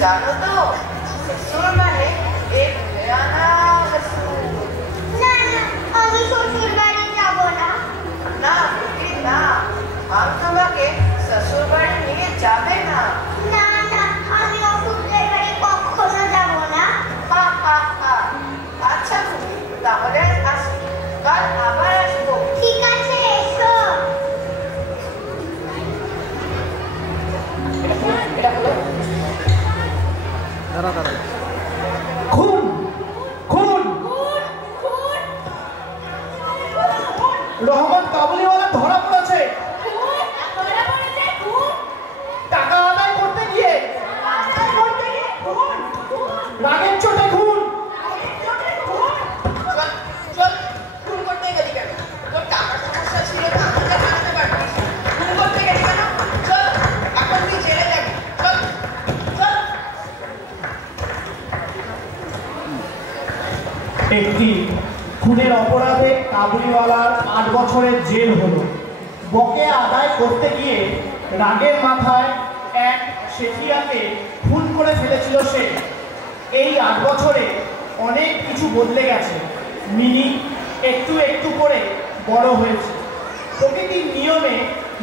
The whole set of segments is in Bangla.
জানো তো শ্বশুর মানে এক আনা শ্বশুর। না না, আমি শ্বশুর বাড়ি যাব না। না না, আমি তোমাকে শ্বশুর বাড়ি নিয়ে যাবে না। না না, আমি শ্বশুরের বাড়ি কখনো যাব না। হা হা হা। আচ্ছা তুমি তাহলে আসি, কাল আবার আসবো। ঠিক আছে, এসো। খুন খুন রহমান কাবুলিওয়ালা ধরা পড়েছে। টাকা আদায় করতে গিয়ে রাগের চোটে খুন। চল, খুন করতে গেলি কেন? তোর টাকা সমস্যা ছিল না, আমাকে জানাতে পারতিস। খুন করতে গেলি কেন? চল, এখন তুই জেলে যাবি। চল চল। একটি খুনের অপরাধে কাবুলিওয়ালার 8 বছরের জেল হলো। বকেয়া আদায় করতে গিয়ে রাগের মাথায় এক শেঠিয়াকে খুন করে ফেলেছিল সে। এই 8 বছরে অনেক কিছু বদলে গেছে। মিনি একটু একটু করে বড় হয়েছে। প্রকৃতির নিয়মে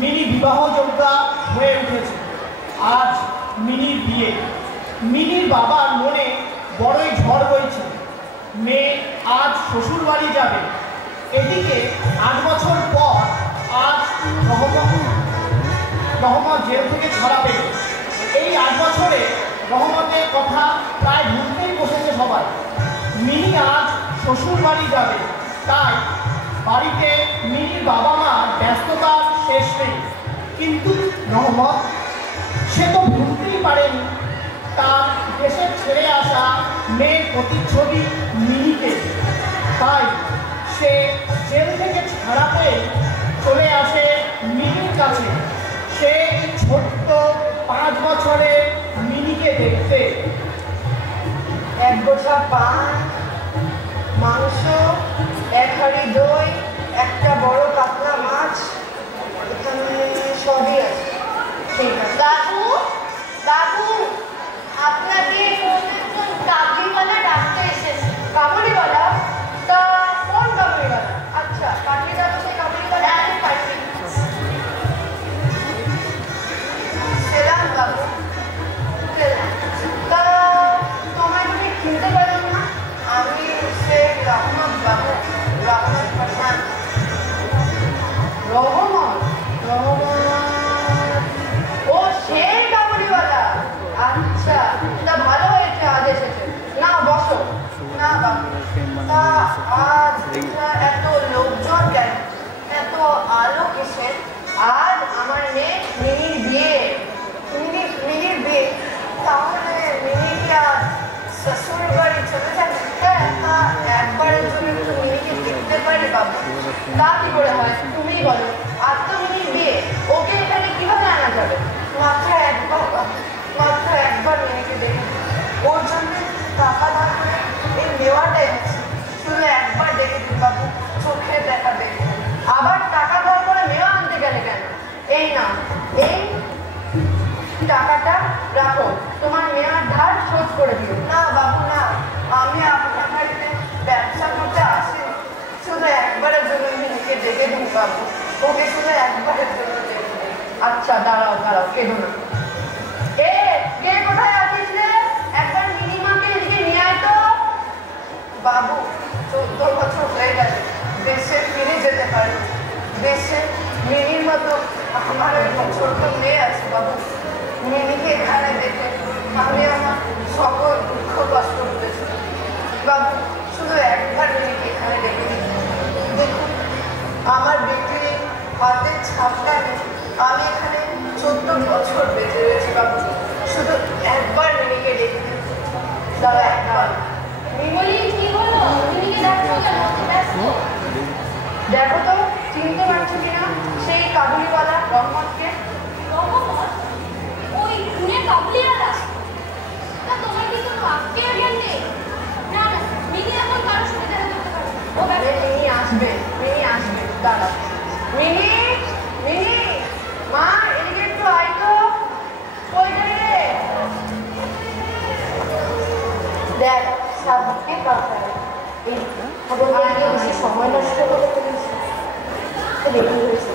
মিনি বিবাহযোগ্যা হয়ে উঠেছে। আজ মিনির বিয়ে। মিনির বাবার মনে বড়ই ঝড় বইছে। মেয়ে আজ শ্বশুর বাড়ি যাবে। এদিকে 8 বছর পর আজ রহমত জেল থেকে ছাড়া পেল। এই 8 বছরে রহমতের কথা প্রায় ভুলতেই বসেছে সবাই। মিনি আজ শ্বশুর বাড়ি যাবে, তাই বাড়িতে মিনির বাবা মা ব্যস্ততার শেষ নেই। কিন্তু রহমত সে তো ভুলতেই পারেনি তার দেশে ছেড়ে আসা মেয়ের প্রতিচ্ছবি মিনিকে। তাই সে জেল থেকে ছাড়া পেয়ে চলে আসে মিনির কাছে। সে ছোট্ট 5 বছরের মিনিকে দেখতে। 1 বোঝা পান, মাংস, 1 হাঁড়ি দই, একটা বড় কাতলা মাছ, এখানে সবই আছে। ঠিক আছে। বাবু বাবু, আপনাকে একজন কাবুলিওয়ালা ডাকতে এসেছে। কাবুলিওয়ালা? তা কোন কাবুলিওয়ালা? আচ্ছা, পাঠিয়ে যাবো সেই কাবুলিওয়ালা। আমি পাঠিয়ে সেলাম বাবু। সেলাম। তা তোমায় তুমি চিনতে পারলাম না। আমি শেখ রহমত বাবু, রহমত পাঠান। রহমত? ও সেই কাবুলিওয়ালা। আচ্ছা, তা ভালো হয়েছে আজ এসেছে। না বসো। না বাবু, তা আজ এত লোকজন কেন, এত আলো কিসের? আজ আমার মেয়ে মিনির বিয়ে। মিনির বিয়ে? তাহলে মিনিকে আজ শ্বশুর বাড়ি চলে যাবে? হ্যাঁ, একবারের জন্য একটু মিনিকে দেখতে পারি বাবু। তা কি করে হয় তুমিই বলো। আজ তো মিনির বিয়ে, ওকে এখানে কিভাবে আনা যাবে? মাত্র একবার বাবু, মাত্র একবার মিনিকে দেখে ওর জন্য টাকা ধার করে এই নেওয়াটাই হচ্ছে। শুধু একবার দেখে দিন বাবু, চোখে দেখা দেখে। আবার টাকা ধার করে মেয়ে আনতে গেলে কেন? এই না, এই টাকাটা রাখো, তোমার মেয়ার ধার শোধ করে দিও। না বাবু না, আমি আপনার বাড়িতে ব্যবসা করতে আসিনি। শুধু একবারের জন্য মিনিকে ডেকে দিন বাবু, ওকে শুধু একবারের জন্য ডেকে দিন। আচ্ছা দাঁড়াও দাঁড়াও, কেঁদো না। কে কোথায় আছিস রে? একবার মিনিমাকে এদিকে নিয়ে আয় তো। বাবু 14 বছর হয়ে গেছে, দেশে ফিরে যেতে পারি। দেশে মিনির মতো আমার একটা ছোট্ট মেয়ে আছে বাবু। মিনিকে এখানে দেখে আমি আমার সকল দুঃখ কষ্ট ভুলেছি বাবু। শুধু একবার মিনিকে এখানে দেখে দেখুন, আমার বেটির হাতের ছাপটা নেই। আমি এখানে 14 বছর বেঁচে রয়েছি বাবু। শুধু একবার মিনিকে দেখে দাদা, একবার। কি হলো? মিনিকে ডাকছো কেন? ব্যস্ত? দেখো তো চিনতে পারছো কিনা সেই কাবুলিওয়ালা রহমতকে? রহমত? ওই খুনের কাবুলিওয়ালা? না, তোমার কি কোনো আত্মীয় জ্ঞান নেই? না না, মিনি এখন কারোর সাথে দেখা করতে পারে। ও মিনি আসবে, মিনি আসবে, দাঁড়া। মিনি, মিনি, মা এদিকে একটু আয় তো। কই গেলি রে? এই খবর নিয়ে বেশি সময় নষ্ট করে ফেলেছি। তো দেখি হয়েছে